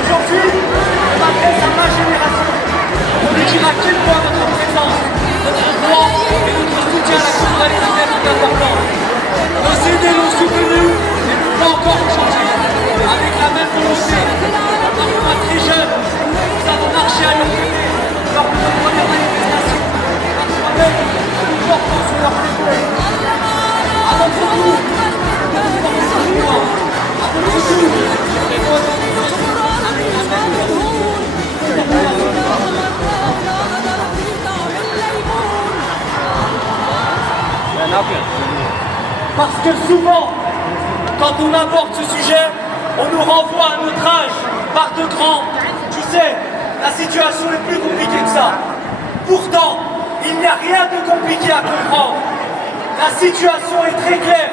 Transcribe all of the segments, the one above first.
Aujourd'hui, on m'adresse à ma génération pour lui dire à quel point notre présence, notre voix et notre soutien à la cause palestinienne est important. Nos idées l'ont soutenu et nous voulons encore changer. Avec la même volonté, parfois très jeune, nous avons marché à leur côté lors de nos premières manifestations. Parfois même, nous portons sur leur épaules. À notre tour, nous portons sur le poids. À notre tour, les vôtres. Parce que souvent, quand on aborde ce sujet, on nous renvoie à notre âge, par de grands. Tu sais, la situation est plus compliquée que ça. Pourtant, il n'y a rien de compliqué à comprendre. La situation est très claire.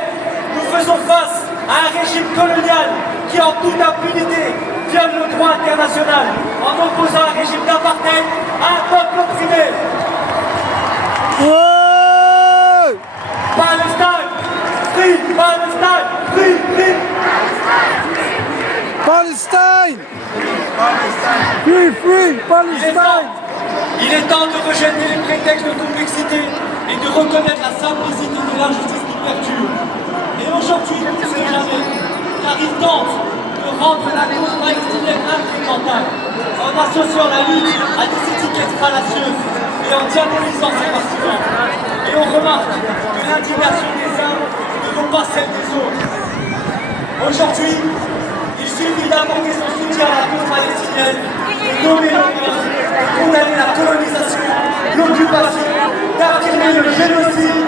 Nous faisons face à un régime colonial qui, en toute impunité, viole le droit international en opposant un régime d'apartheid à un peuple opprimé. Palestine! Free! Palestine! Free! Free! Palestine! Free, free, Palestine! Il est temps de rejeter les prétextes de complexité et de reconnaître la simplicité de l'injustice qui perdure. Et aujourd'hui, plus que jamais, car il tente de rendre la cause palestinienne infréquentable en associant la lutte à des étiquettes fallacieuses et en diabolisant ses partisans. Et on remarque que l'indignation des uns ne vaut pas celle des autres. Aujourd'hui, il suffit d'apporter son soutien à la cause palestinienne, de nommer l'honneur, de condamner la colonisation, l'occupation, d'affirmer le génocide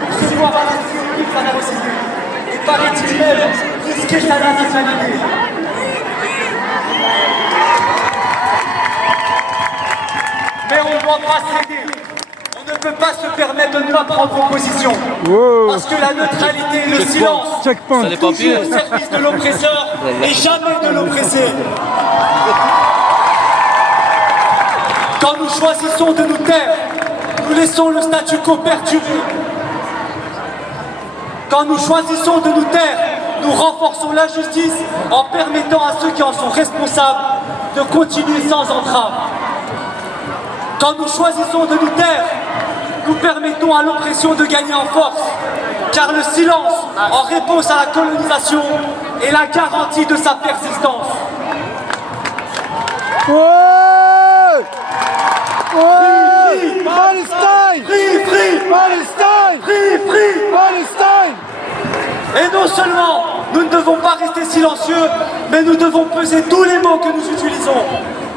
pour se voir associer au crime d'atrocité. Et paraît-il même risquer sa nationalité. Mais on ne doit pas céder. On ne peut pas se permettre de ne pas prendre position. Parce que la neutralité et le silence toujours au service de l'oppresseur et jamais de l'oppressé. Quand nous choisissons de nous taire, nous laissons le statu quo perdurer. Quand nous choisissons de nous taire, nous renforçons l'injustice en permettant à ceux qui en sont responsables de continuer sans entrave. Quand nous choisissons de nous taire, nous permettons à l'oppression de gagner en force, car le silence, en réponse à la colonisation, est la garantie de sa persistance. Free Palestine! Free, free! Palestine! Free, free! Palestine! Et non seulement nous ne devons pas rester silencieux, mais nous devons peser tous les mots que nous utilisons,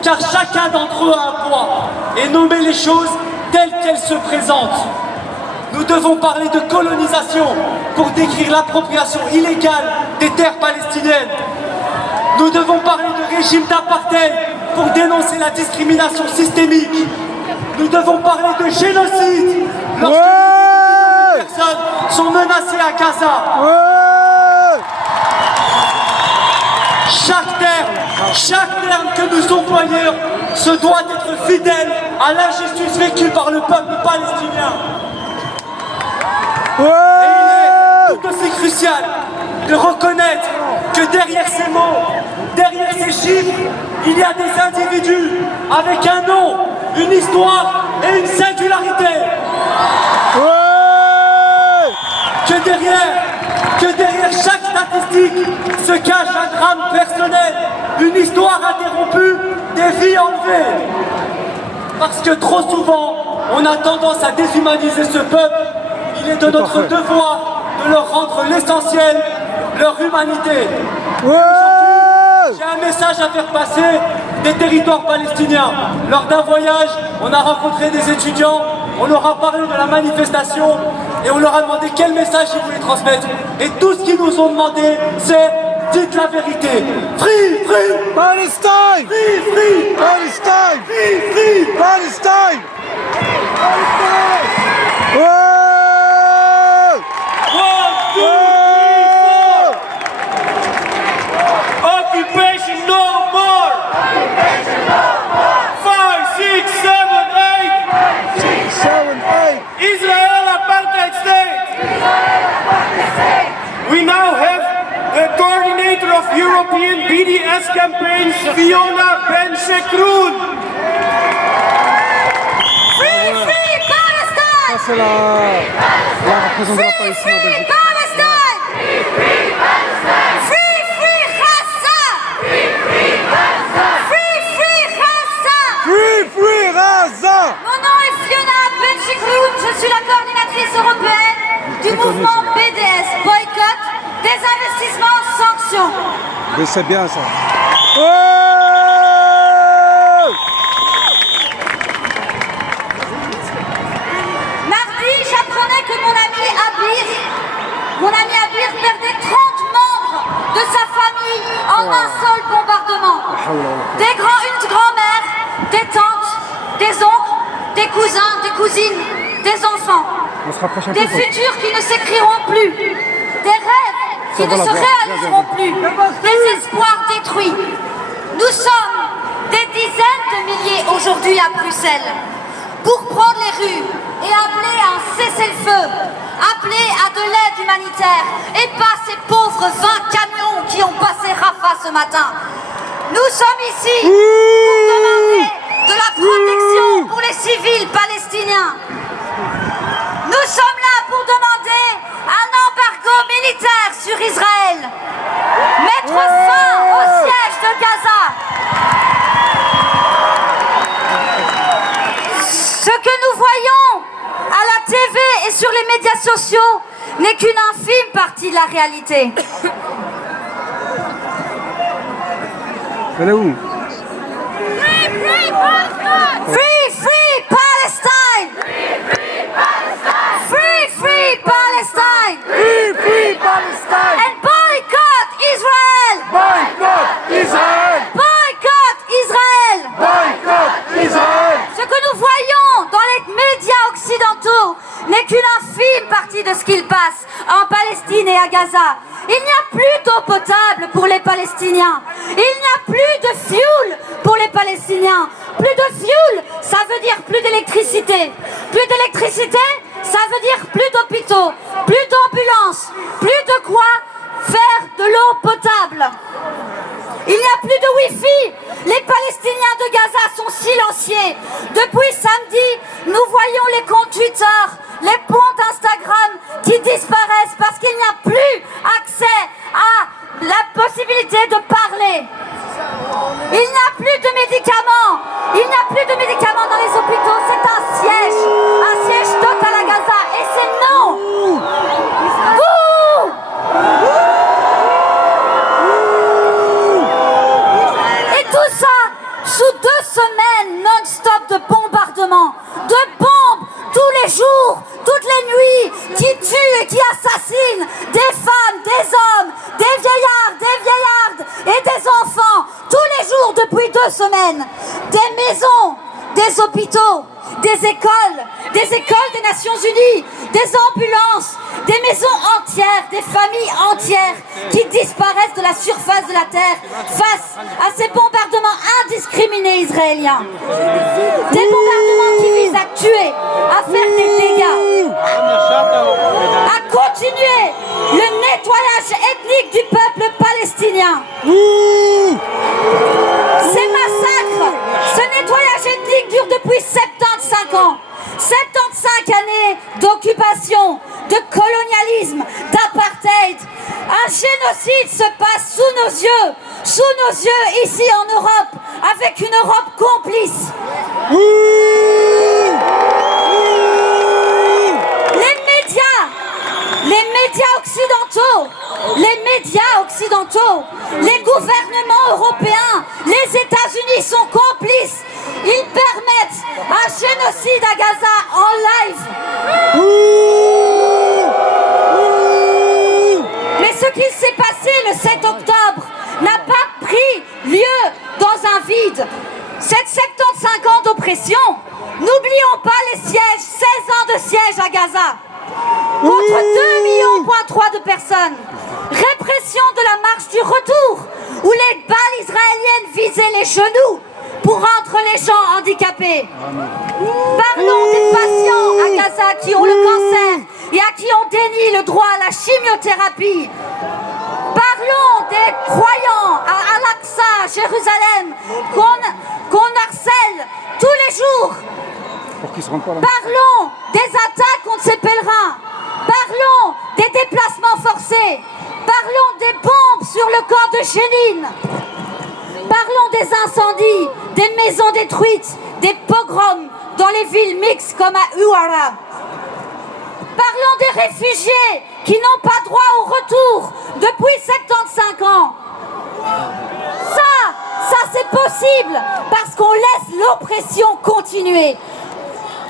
car chacun d'entre eux a un poids, et nommer les choses telles qu'elles se présentent. Nous devons parler de colonisation pour décrire l'appropriation illégale des terres palestiniennes. Nous devons parler de régime d'apartheid pour dénoncer la discrimination systémique. Nous devons parler de génocide lorsque des personnes sont menacées à Gaza. Chaque terme que nous employons se doit être fidèle à l'injustice vécue par le peuple palestinien. Et il est tout aussi crucial de reconnaître que derrière ces mots, derrière ces chiffres, il y a des individus avec un nom, une histoire et une singularité. Que derrière chaque statistique se cache un drame personnel, une histoire interrompue, des vies enlevées. Parce que trop souvent, on a tendance à déshumaniser ce peuple. Il est de notre devoir de leur rendre l'essentiel, leur humanité. Aujourd'hui, j'ai un message à faire passer des territoires palestiniens. Lors d'un voyage, on a rencontré des étudiants, on leur a parlé de la manifestation et on leur a demandé quel message ils voulaient transmettre. Et tout ce qu'ils nous ont demandé, c'est dites la vérité. Free, free, Palestine! free, free, Palestine! free, free. Palestine! Ouais! 1, 2, 3, 4. Occupation no more. 5, 6, 7, 8. 7, 8. Israel apartheid state. We now have the coordinator of European BDS campaigns, Fiona Ben-Shekroun. Free, free Palestine! Ça, c'est la représentante de la Palestine en Free Belgique. Palestine! Free, free Gaza! Free, free Gaza! Free, free, Gaza! Mon nom est Fiona Ben-Shekroun, je suis la coordinatrice européenne du mouvement BDS, boycott, désinvestissement, sanctions. Mais c'est bien ça. Ouais! Mardi, j'apprenais que mon ami Abir perdait 30 membres de sa famille en un seul bombardement. Une grand-mère, des tantes, des oncles, des cousins, des cousines, des enfants. On se rapproche un peu. Des futurs qui ne s'écriront plus. Des rêves qui ne se réaliseront plus. Des espoirs détruits. Nous sommes des dizaines de milliers aujourd'hui à Bruxelles pour prendre les rues et appeler à un cessez-le-feu, appeler à de l'aide humanitaire et pas ces pauvres 20 camions qui ont passé Rafah ce matin. Nous sommes ici pour demander de la protection pour les civils palestiniens. Nous sommes là pour demander un embargo militaire sur Israël. Mettre fin au siège de Gaza. Ce que nous voyons à la TV et sur les médias sociaux n'est qu'une infime partie de la réalité. Elle est où? Free, free Palestine! Free, free Palestine! Free, free Palestine! And boycott Israel! Boycott Israël! Boycott Israël! Boycott Israël! Ce que nous voyons dans les médias occidentaux n'est qu'une infime partie de ce qu'il passe en Palestine et à Gaza. Il n'y a plus d'eau potable pour les Palestiniens. Il n'y a plus de fuel pour les Palestiniens. Plus de fuel, ça veut dire plus d'électricité. Plus d'électricité, ça veut dire plus d'hôpitaux, plus d'ambulances, plus de quoi faire de l'eau potable. Il n'y a plus de Wi-Fi. Les Palestiniens de Gaza sont silenciés. Depuis samedi, nous voyons les comptes Twitter, les comptes Instagram qui disparaissent parce qu'il n'y a plus accès à la possibilité de parler. Il n'y a plus de médicaments. Il n'y a plus de médicaments dans les hôpitaux. C'est un siège total à Gaza. Et c'est non. Bouh! Et tout ça sous 2 semaines non-stop de bombardements, de bombes tous les jours, toutes les nuits, qui tuent et qui assassinent des femmes, des hommes, des vieillardes et des enfants, tous les jours depuis 2 semaines. Des maisons, des hôpitaux, des écoles des Nations Unies, des ambulances, des maisons entières, des familles entières qui disparaissent de la surface de la terre face à ces bombardements indiscriminés israéliens. Des bombardements qui visent à tuer, à faire des dégâts, à continuer le nettoyage ethnique du peuple palestinien. Ces massacres, ce nettoyage ethnique dure depuis 75 ans. 75 années d'occupation, de colonialisme, d'apartheid. Un génocide se passe sous nos yeux ici en Europe, avec une Europe complice. Les médias occidentaux, les gouvernements européens, les États-Unis sont cette 75 ans d'oppression, n'oublions pas les sièges, 16 ans de siège à Gaza, contre 2,3 millions de personnes. Répression de la marche du retour, où les balles israéliennes visaient les genoux pour rendre les gens handicapés. Parlons des patients à Gaza qui ont le cancer et à qui on dénie le droit à la chimiothérapie. Parlons des croyants à Al-Aqsa, à Jérusalem, qu'on harcèle tous les jours. Parlons des attaques contre ces pèlerins. Parlons des déplacements forcés. Parlons des bombes sur le camp de Jénine. Parlons des incendies, des maisons détruites, des pogroms dans les villes mixtes comme à Huwara. Parlons des réfugiés qui n'ont pas droit au retour depuis 75 ans. Ça c'est possible parce qu'on laisse l'oppression continuer.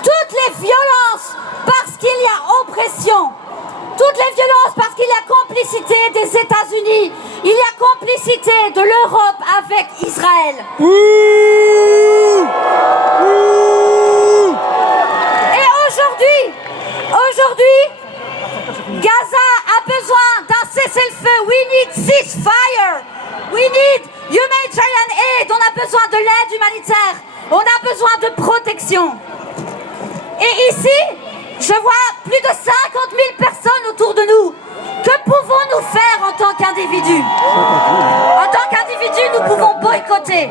Toutes les violences parce qu'il y a oppression. Toutes les violences parce qu'il y a complicité des États-Unis. Il y a complicité de l'Europe avec Israël. Et aujourd'hui, Gaza a besoin d'un cessez-le-feu. We need ceasefire. We need humanitarian aid. On a besoin de l'aide humanitaire. On a besoin de protection. Et ici, je vois plus de 50 000 personnes autour de nous. Que pouvons-nous faire en tant qu'individus? En tant qu'individus, nous pouvons boycotter.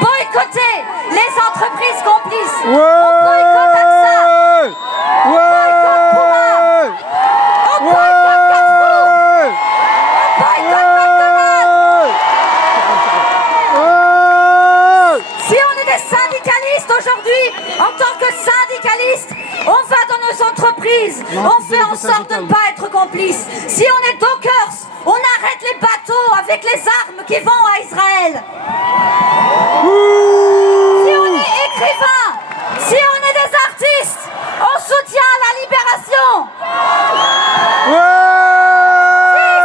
Boycotter les entreprises complices. On boycotte AXA. On boycotte Puma. On boycotte Carrefour. On boycotte McDonald's. Si on est des syndicalistes aujourd'hui, en tant que syndicalistes, on va dans nos entreprises, on fait en sorte de ne pas être complices. Si on est dockers, on arrête les bateaux avec les armes qui vont à Israël. Si on est écrivain, si on est des artistes, on soutient la libération.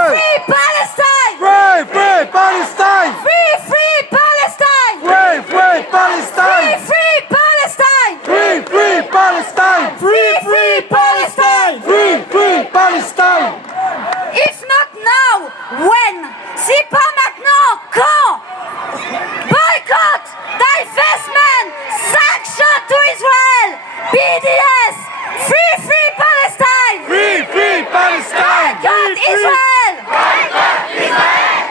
Free, free Palestine! Free, free Palestine! Free, free Palestine! Free, free Palestine! Free, free Palestine! Free, free Palestine! Free, free Palestine! Free, free Palestine! If not now, when? Si pas maintenant, quand? Boycott, divestment, sanction to Israel, BDS, free, free Palestine! Free, free Palestine! Boycott Israel!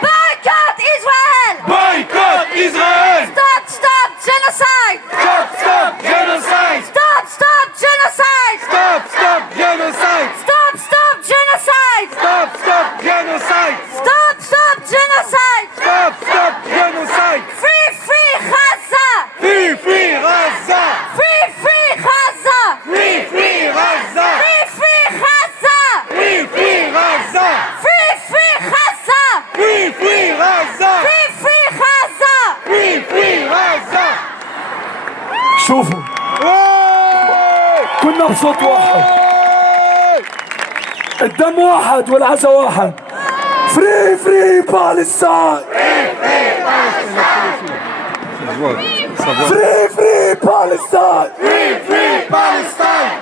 Boycott Israel! Boycott Israel! Stop, stop genocide! Stop, stop genocide! Stop, stop genocide! Stop, stop genocide! Stop, stop genocide! Stop, stop genocide! Stop, stop genocide! Stop, stop genocide! Free, free Gaza! Free, free Gaza! Free, free Gaza! Free, free Gaza! Free, free Gaza! Free, free Gaza! Free, free Gaza! Free, free Gaza! Free, free Gaza! Free, free Gaza! شوفوا كنا بصوت واحد الدم واحد والعزا واحد فري فري بالستاين فري فري بالستاين Free, free Palestine!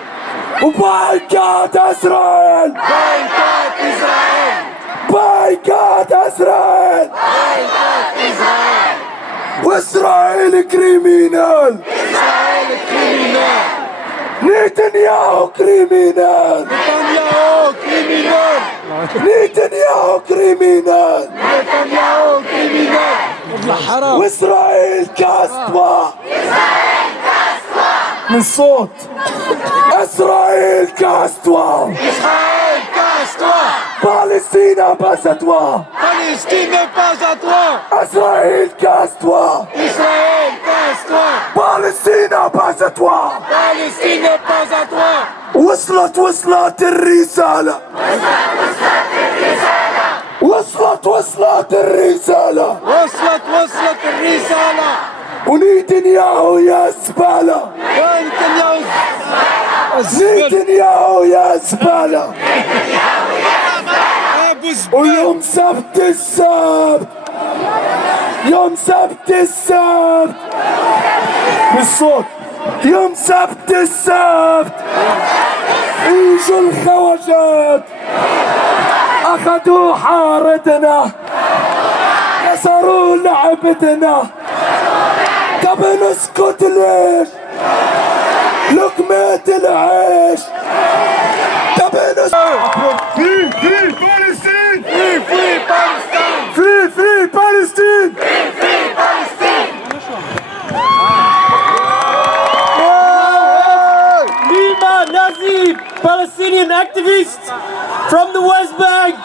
وبايكات اسرائيل Boycott Israel! بايكات اسرائيل Boycott Israel! واسرائيل كريمينال Israel est criminel! نتنياهو كريمينال Netanyahu criminel! نتنياهو كريمينال Netanyahu criminel! واسرائيل كاستوا من صوت اسرائيل كاستوا Israël, casse-toi! بالستينا بازتوا Palestine n'est pas à toi! اسرائيل كاستوا Israël, casse-toi! بالستينا بازتوا Palestine n'est pas à toi! وصلت الرسالة وصلت الرسالة وصلت الرسالة! ونتنياهو يا زبالة ونتنياهو نتنياهو يا زبالة أبو زبالة! ويوم سبت السبت يوم سبت السبت بالصوت يوم سبت السبت اجوا الخواجات اخذوا حارتنا كسروا لعبتنا طب نسكت ليش لقمة العيش طب Free Palestine! Free Palestine! Free Palestine! Lima Nazi Palestinian activists from the West Bank.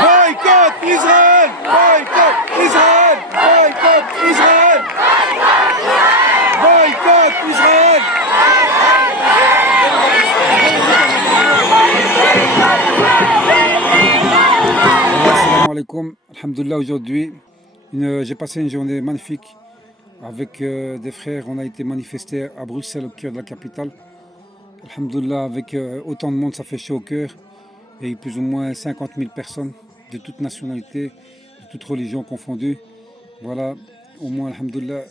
Boycott Israël! Boycott Israël! Boycott Israël! Boycott Israël! Assalamu alaikum. Alhamdulillah, aujourd'hui, j'ai passé une journée magnifique avec des frères. On a été manifestés à Bruxelles, au cœur de la capitale. Alhamdulillah, avec autant de monde, ça fait chaud au cœur. Il y a eu plus ou moins 50 000 personnes de toutes nationalités, de toutes religions confondues. Voilà, au moins, alhamdulillah,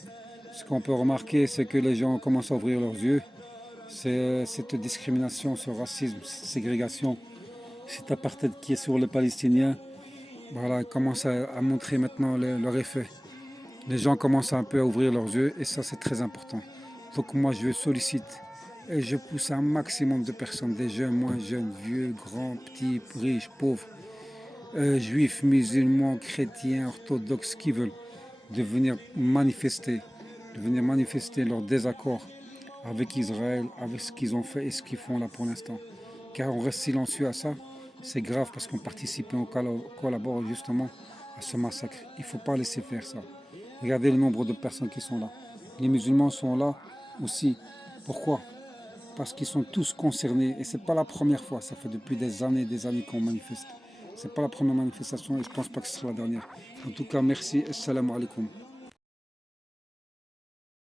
ce qu'on peut remarquer, c'est que les gens commencent à ouvrir leurs yeux. C'est cette discrimination, ce racisme, cette ségrégation, cet apartheid qui est sur les Palestiniens. Voilà, commence à montrer maintenant leur effet. Les gens commencent un peu à ouvrir leurs yeux et ça c'est très important. Donc moi je sollicite et je pousse un maximum de personnes, des jeunes, moins jeunes, vieux, grands, petits, riches, pauvres, juifs, musulmans, chrétiens, orthodoxes, qui veulent, de venir manifester leur désaccord avec Israël, avec ce qu'ils ont fait et ce qu'ils font là pour l'instant. Car on reste silencieux à ça. C'est grave parce qu'on participe et on collabore justement à ce massacre. Il ne faut pas laisser faire ça. Regardez le nombre de personnes qui sont là. Les musulmans sont là aussi. Pourquoi? Parce qu'ils sont tous concernés. Et ce n'est pas la première fois. Ça fait depuis des années qu'on manifeste. Ce n'est pas la première manifestation et je ne pense pas que ce sera la dernière. En tout cas, merci. Assalamu alaikum.